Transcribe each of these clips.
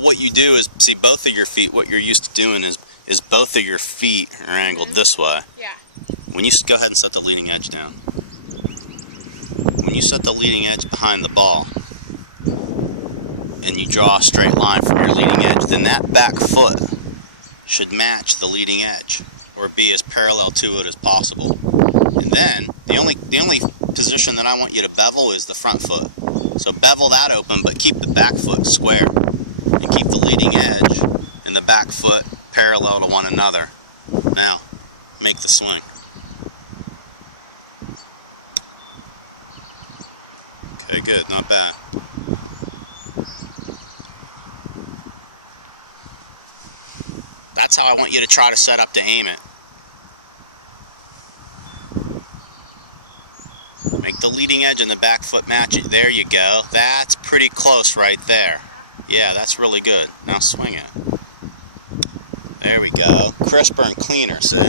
Well, what you do is, see, both of your feet, what you're used to doing is both of your feet are angled this way. Yeah. When you go ahead and set the leading edge down. When you set the leading edge behind the ball and you draw a straight line from your leading edge, then that back foot should match the leading edge or be as parallel to it as possible. And then the only position that I want you to bevel is the front foot. So bevel that open, but keep the back foot square and keep the leading edge and the back foot parallel to one another. Now, make the swing. Okay, good, not bad. That's how I want you to try to set up to aim it. Make the leading edge and the back foot match it. There you go. That's pretty close right there. Yeah, that's really good. Now swing it. There we go. Crisper and cleaner, see?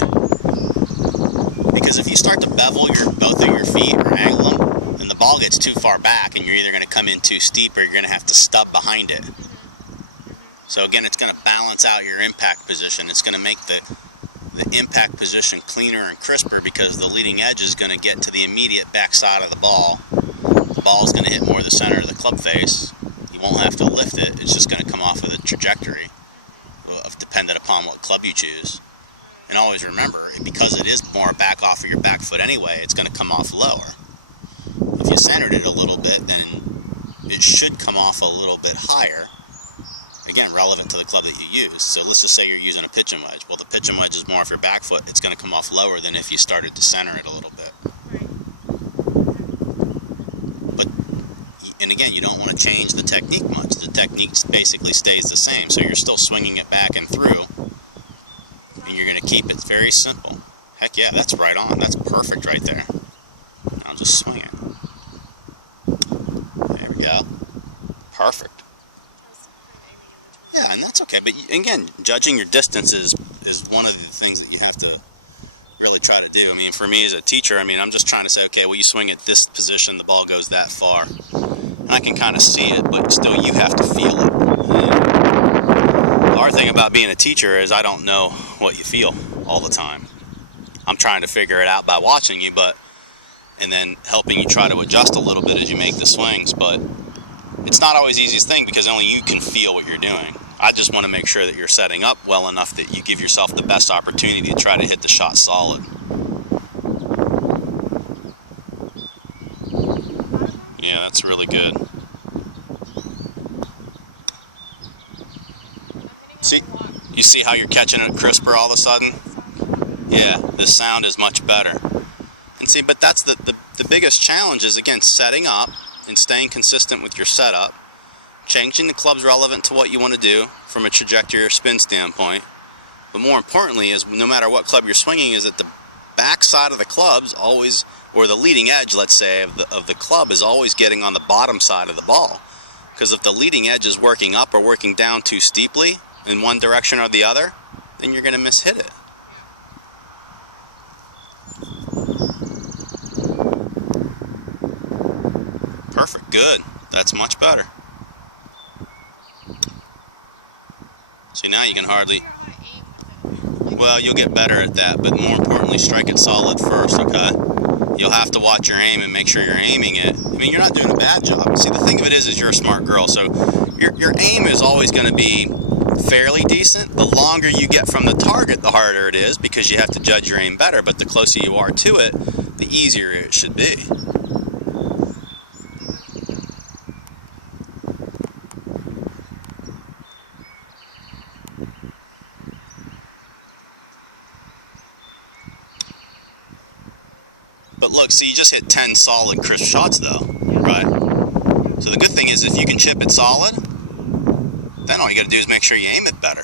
Because if you start to bevel both of your feet or angle them, then the ball gets too far back and you're either going to come in too steep or you're going to have to stub behind it. So again, it's going to balance out your impact position. It's going to make the impact position cleaner and crisper because the leading edge is going to get to the immediate back side of the ball. The ball is going to hit more the center of the club face. You won't have to lift it. It's just going to come off of the trajectory, dependent upon what club you choose. And always remember, because it is more back off of your back foot anyway, it's going to come off lower. If you centered it a little bit, then it should come off a little bit higher. Again, relevant to the club that you use. So let's just say you're using a pitching wedge. Well, the pitching wedge is more off your back foot. It's going to come off lower than if you started to center it a little bit. But, and again, you don't want to change the technique much. The technique basically stays the same. So you're still swinging it back and through. And you're going to keep it very simple. Heck yeah, that's right on. That's perfect right there. Now just swing it. There we go. Perfect. Yeah, and that's okay. But again, judging your distance is one of the things that you have to really try to do. I mean, for me as a teacher, I mean, I'm just trying to say, okay, well, you swing at this position, the ball goes that far. And I can kind of see it, but still you have to feel it. And the hard thing about being a teacher is I don't know what you feel all the time. I'm trying to figure it out by watching you, and then helping you try to adjust a little bit as you make the swings, but it's not always the easiest thing because only you can feel what you're doing. I just want to make sure that you're setting up well enough that you give yourself the best opportunity to try to hit the shot solid. Yeah, that's really good. See, you see how you're catching it crisper all of a sudden? Yeah, the sound is much better. And see, but that's the biggest challenge is, again, setting up and staying consistent with your setup, changing the clubs relevant to what you want to do from a trajectory or spin standpoint. But more importantly is, no matter what club you're swinging, is that the back side of the clubs always, or the leading edge, let's say, of the club is always getting on the bottom side of the ball. Because if the leading edge is working up or working down too steeply in one direction or the other, then you're going to mishit it. Perfect, good. That's much better. See, now you can hardly... Well, you'll get better at that, but more importantly, strike it solid first, okay? You'll have to watch your aim and make sure you're aiming it. I mean, you're not doing a bad job. See, the thing of it is you're a smart girl, so your aim is always going to be fairly decent. The longer you get from the target, the harder it is, because you have to judge your aim better, but the closer you are to it, the easier it should be. But look, see, you just hit 10 solid crisp shots though, right? So the good thing is if you can chip it solid, then all you gotta do is make sure you aim it better.